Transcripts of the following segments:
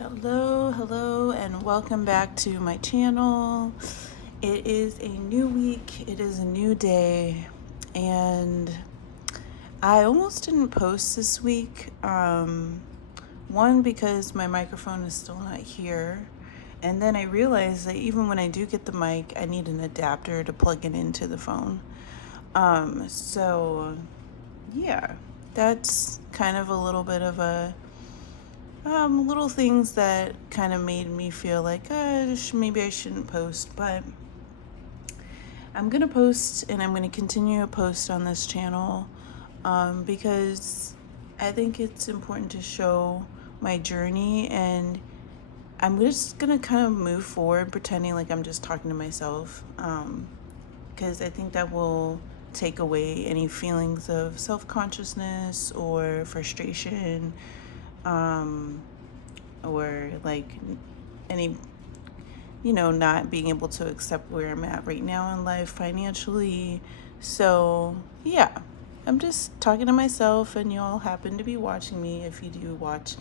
Hello, and welcome back to my channel. It is a new week, it is a new day, and I almost didn't post this week. One, because my microphone is still not here, and then I realized that even when I do get the mic, I need an adapter to plug it into the phone. So yeah, that's kind of a little bit of a little things that kind of made me feel like maybe I shouldn't post, but I'm gonna post and I'm gonna continue to post on this channel because I think it's important to show my journey, and I'm just gonna kind of move forward pretending like I'm just talking to myself, because I think that will take away any feelings of self-consciousness or frustration, or like any, not being able to accept where I'm at right now in life financially. So yeah, I'm just talking to myself, and you all happen to be watching me. If you do watch,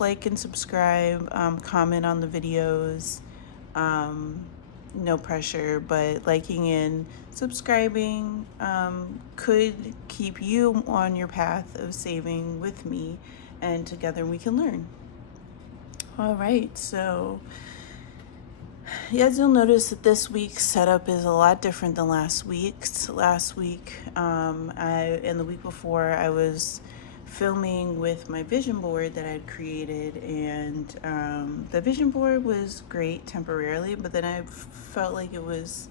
like and subscribe, comment on the videos. No pressure, but liking and subscribing could keep you on your path of saving with me, and together we can learn. All right, so as you'll notice that this week's setup is a lot different than last week's. Last week, and the week before, I was filming with my vision board that I'd created, and the vision board was great temporarily, but then I felt like it was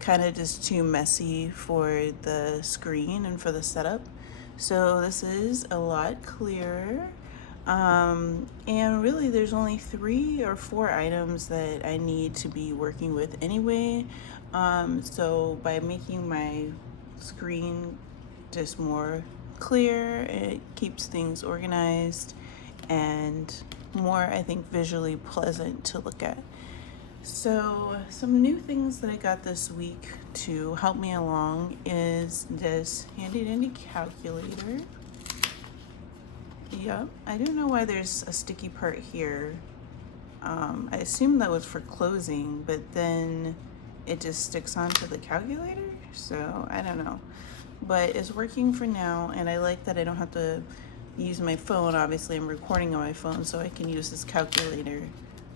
kind of just too messy for the screen and for the setup. So this is a lot clearer. And really, there's only 3 or 4 items that I need to be working with anyway. So by making my screen just more clear, it keeps things organized and more, I think, visually pleasant to look at. So some new things that I got this week to help me along is this handy dandy calculator. Yep, I don't know why there's a sticky part here. I assume that was for closing, but then it just sticks onto the calculator, so I don't know. But it's working for now, and I like that I don't have to use my phone. Obviously, I'm recording on my phone, so I can use this calculator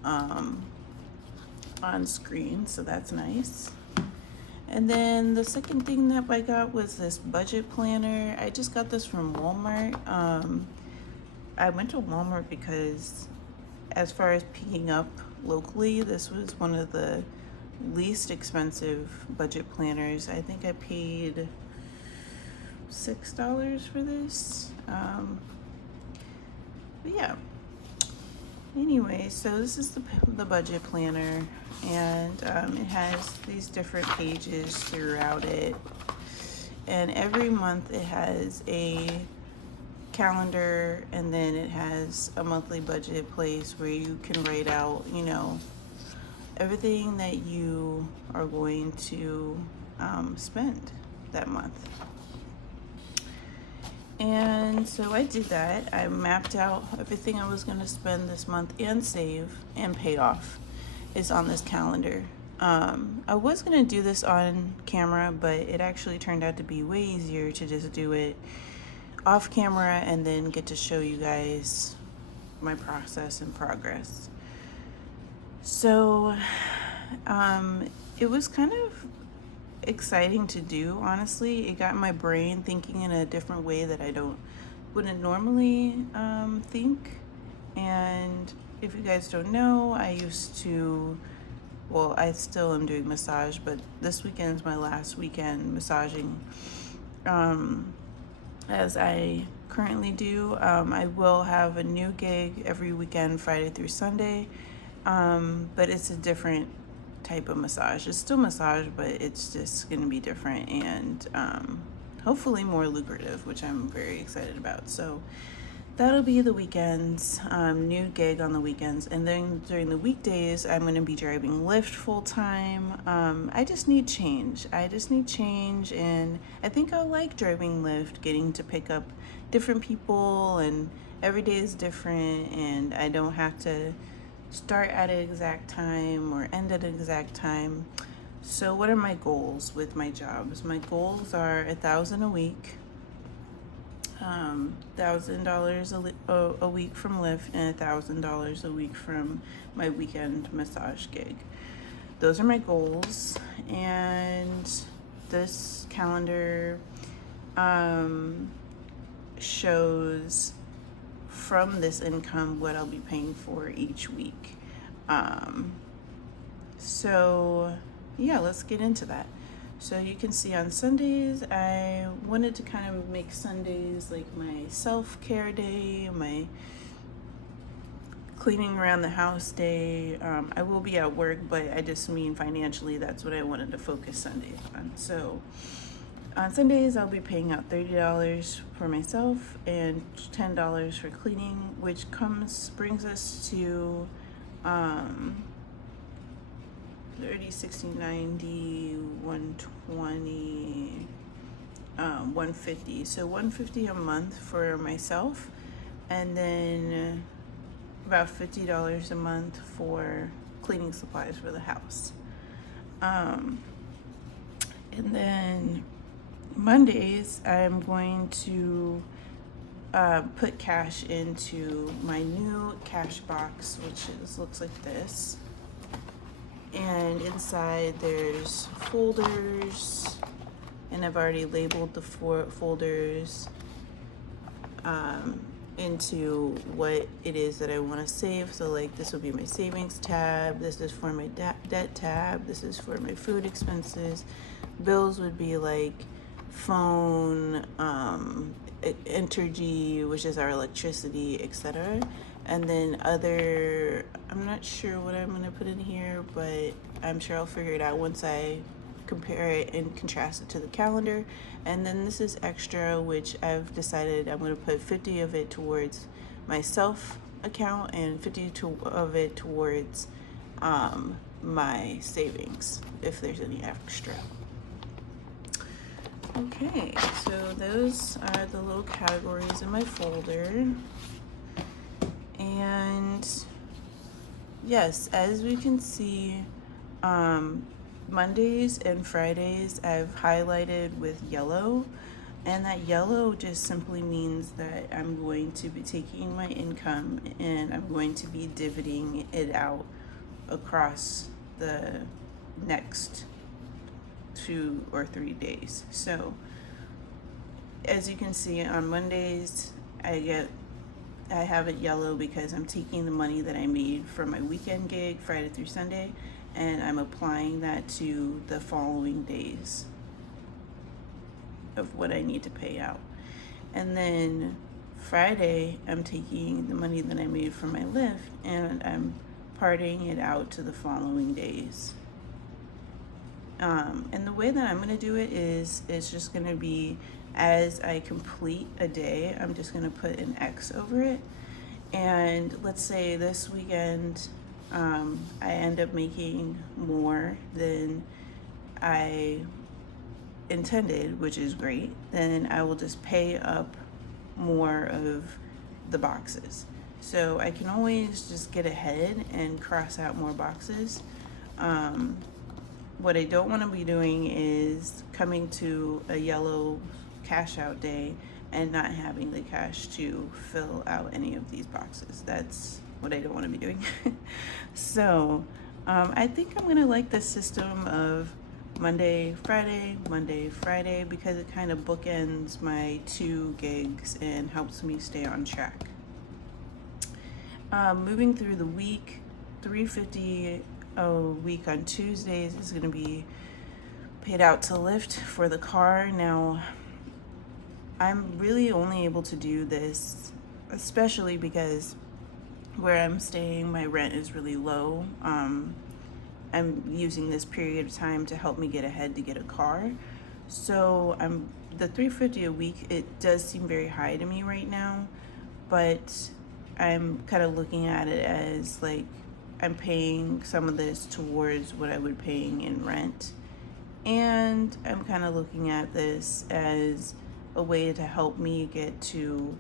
on screen, so that's nice. And then the second thing that I got was this budget planner. I just got this from Walmart. I went to Walmart because, as far as picking up locally, this was one of the least expensive budget planners. I think I paid $6 for this. But yeah. Anyway, so this is the budget planner, and it has these different pages throughout it. And every month it has a calendar, and then it has a monthly budget place where you can write out, everything that you are going to spend that month. And so I did that. I mapped out everything I was going to spend this month and save and pay off is on this calendar. I was going to do this on camera, but it actually turned out to be way easier to just do it off camera and then get to show you guys my process and progress. So it was kind of exciting to do, honestly. It got my brain thinking in a different way that I wouldn't normally think. And if you guys don't know, I still am doing massage, but this weekend is my last weekend massaging. As I currently do. I will have a new gig every weekend, Friday through Sunday, but it's a different type of massage. It's still massage, but it's just going to be different and hopefully more lucrative, which I'm very excited about. So that'll be the weekends, new gig on the weekends. And then during the weekdays, I'm going to be driving Lyft full time. I just need change. And I think I like driving Lyft, getting to pick up different people, and every day is different, and I don't have to start at an exact time or end at an exact time. So what are my goals with my jobs? My goals are $1,000 a week, $1,000 a week from Lyft, and $1,000 a week from my weekend massage gig. Those are my goals, and this calendar shows from this income what I'll be paying for each week. So yeah, let's get into that. So you can see on Sundays, I wanted to kind of make Sundays like my self-care day, my cleaning around the house day. I will be at work, but I just mean financially, that's what I wanted to focus Sundays on. So on Sundays, I'll be paying out $30 for myself and $10 for cleaning, which brings us to 30, 60, 90, 120, 150. So $150 a month for myself, and then about $50 a month for cleaning supplies for the house. And then Mondays, I'm going to put cash into my new cash box, which looks like this. And inside there's folders, and I've already labeled the 4 folders into what it is that I want to save. So like this will be my savings tab, this is for my debt tab, this is for my food expenses. Bills would be like phone, energy, which is our electricity, etc. And then other, I'm not sure what I'm going to put in here, but I'm sure I'll figure it out once I compare it and contrast it to the calendar. And then this is extra, which I've decided I'm going to put 50 of it towards my self account and 50 of it towards my savings, if there's any extra. Okay, so those are the little categories in my folder. And yes, as we can see, Mondays and Fridays I've highlighted with yellow, and that yellow just simply means that I'm going to be taking my income and I'm going to be dividending it out across the next 2 or 3 days. So as you can see, on Mondays I have it yellow because I'm taking the money that I made from my weekend gig, Friday through Sunday, and I'm applying that to the following days of what I need to pay out. And then Friday, I'm taking the money that I made from my Lyft and I'm parting it out to the following days. And the way that I'm going to do it is it's just going to be, as I complete a day, I'm just going to put an X over it. And let's say this weekend I end up making more than I intended, which is great, then I will just pay up more of the boxes. So I can always just get ahead and cross out more boxes. What I don't want to be doing is coming to a yellow cash out day and not having the cash to fill out any of these boxes. That's what I don't want to be doing. So I think I'm gonna like this system of Monday, Friday, because it kind of bookends my 2 gigs and helps me stay on track. Moving through the week, $350 a week on Tuesdays is gonna be paid out to Lyft for the car. Now, I'm really only able to do this, especially because where I'm staying, my rent is really low. I'm using this period of time to help me get ahead to get a car. So the $350 a week, it does seem very high to me right now. but I'm kind of looking at it as like I'm paying some of this towards what I would paying in rent. And I'm kind of looking at this as a way to help me get to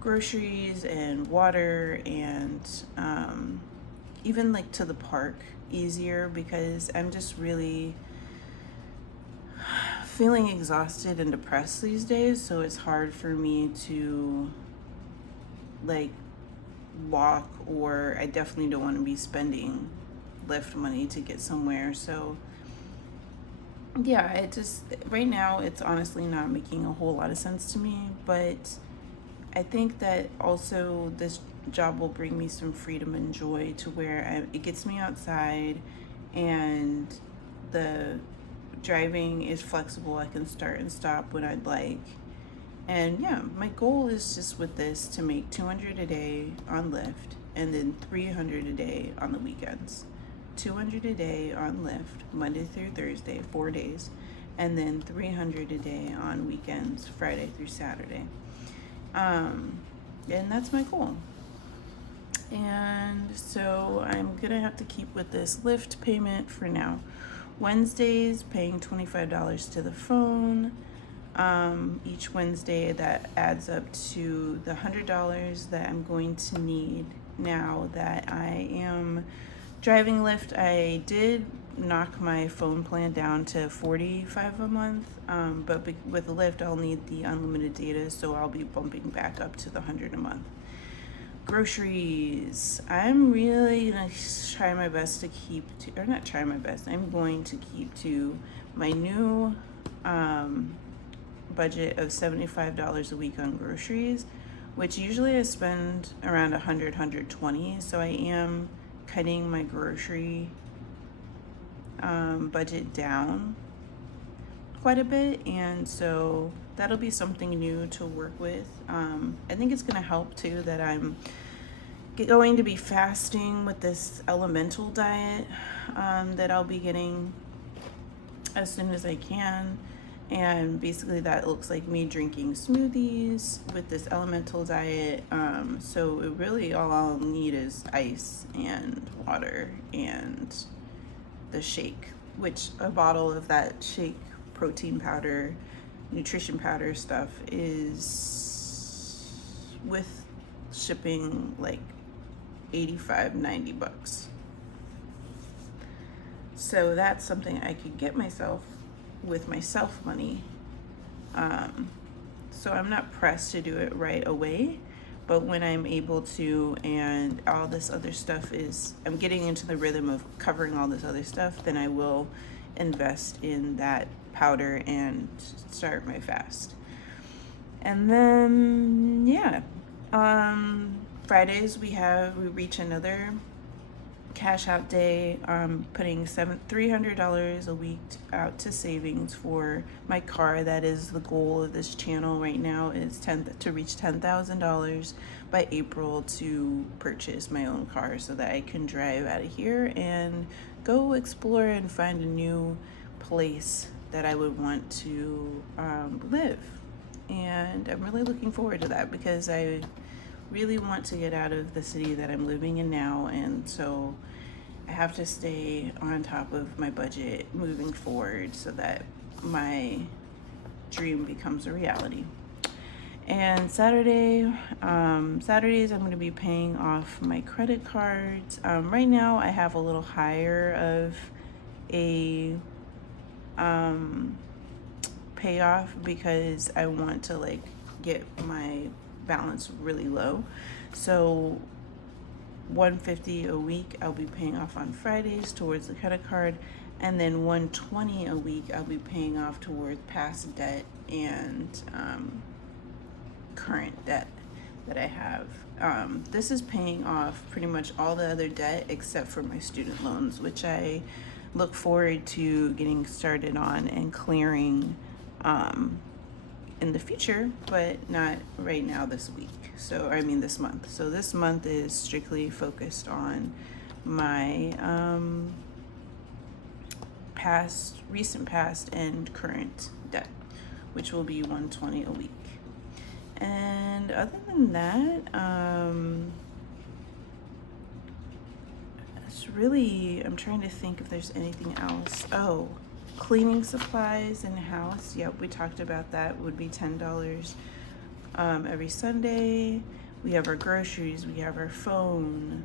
groceries and water and even like to the park easier, because I'm just really feeling exhausted and depressed these days. So it's hard for me to like walk, or I definitely don't want to be spending Lyft money to get somewhere. So yeah, it just right now it's honestly not making a whole lot of sense to me, but I think that also this job will bring me some freedom and joy to where it gets me outside, and the driving is flexible. I can start and stop when I'd like. And yeah, my goal is just with this to make 200 a day on Lyft, and then 300 a day on the weekends. 200 a day on Lyft, Monday through Thursday, 4 days, and then 300 a day on weekends, Friday through Saturday. And that's my goal. And so I'm gonna have to keep with this Lyft payment for now. Wednesdays, paying $25 to the phone. Each Wednesday, that adds up to the $100 that I'm going to need now that I am driving Lyft. I did knock my phone plan down to $45 a month, but with Lyft I'll need the unlimited data, so I'll be bumping back up to the $100 a month. Groceries, I'm really gonna try my best to keep to, or not try my best, I'm going to keep to my new budget of $75 a week on groceries, which usually I spend around 120. So I am cutting my grocery budget down quite a bit, and so that'll be something new to work with. I think it's going to help too that I'm going to be fasting with this elemental diet that I'll be getting as soon as I can. And basically that looks like me drinking smoothies with this elemental diet. So it really all I'll need is ice and water and the shake, which a bottle of that shake protein powder, nutrition powder stuff is with shipping like $85-90. So that's something I could get myself with my self money. So I'm not pressed to do it right away, but when I'm able to, and all this other stuff is, I'm getting into the rhythm of covering all this other stuff, then I will invest in that powder and start my fast. And then yeah, Fridays we reach another cash out day. Putting $300 a week out to savings for my car. That is the goal of this channel right now, is to reach $10,000 by April to purchase my own car, so that I can drive out of here and go explore and find a new place that I would want to live. And I'm really looking forward to that, because I really want to get out of the city that I'm living in now, and so I have to stay on top of my budget moving forward so that my dream becomes a reality. And Saturdays I'm going to be paying off my credit cards. Right now I have a little higher of a payoff, because I want to like get my balance really low. So $150 a week I'll be paying off on Fridays towards the credit card, and then $120 a week I'll be paying off towards past debt and current debt that I have. This is paying off pretty much all the other debt except for my student loans, which I look forward to getting started on and clearing in the future, but not right now this week. So I mean this month. So this month is strictly focused on my recent past and current debt, which will be $120 a week. And And other than that, it's really, I'm trying to think if there's anything else. Oh, cleaning supplies in the house. Yep, we talked about that. Would be $10 every Sunday. We have our groceries. We have our phone.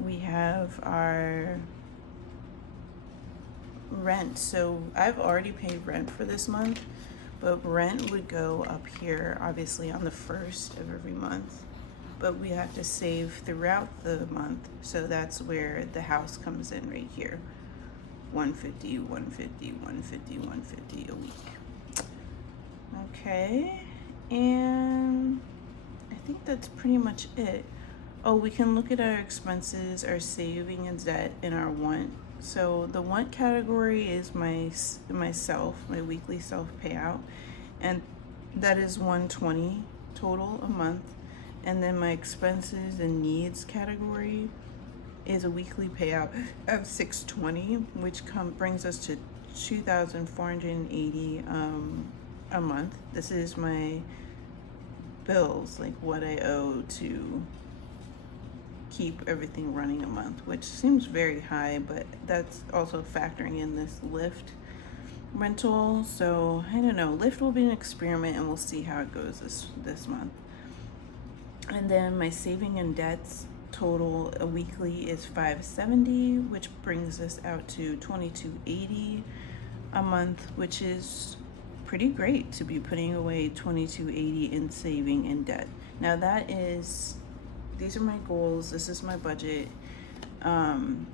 We have our rent. So I've already paid rent for this month, but rent would go up here obviously on the 1st of every month, but we have to save throughout the month. So that's where the house comes in right here. 150, 150, 150, 150 a week. Okay, and I think that's pretty much it. Oh, we can look at our expenses, our saving and debt, and our want. So the want category is my weekly self payout, and that is 120 total a month. And then my expenses and needs category is a weekly payout of 620, which brings us to 2,480 a month. This is my bills, like what I owe to keep everything running a month, which seems very high, but that's also factoring in this Lyft rental. So I don't know, Lyft will be an experiment and we'll see how it goes this month. And then my saving and debts total a weekly is 570, which brings us out to 2280 a month, which is pretty great to be putting away 2280 in saving and debt. Now these are my goals, this is my budget, and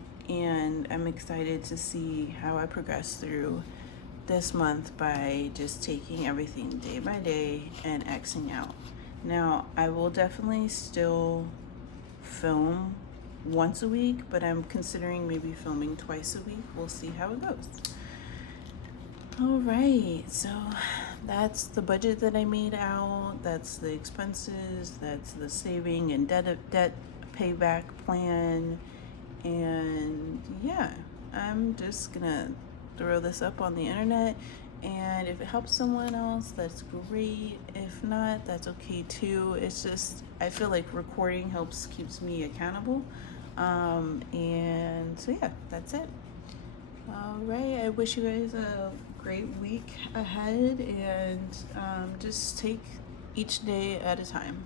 I'm excited to see how I progress through this month by just taking everything day by day and Xing out. Now I will definitely still film once a week, but I'm considering maybe filming twice a week. We'll see how it goes. All right, so that's the budget that I made out. That's the expenses. That's the saving and debt payback plan. And yeah, I'm just gonna throw this up on the internet. And if it helps someone else, that's great. If not, that's okay too. It's just, I feel like recording keeps me accountable. And so yeah, that's it. All right, I wish you guys a great week ahead, and just take each day at a time.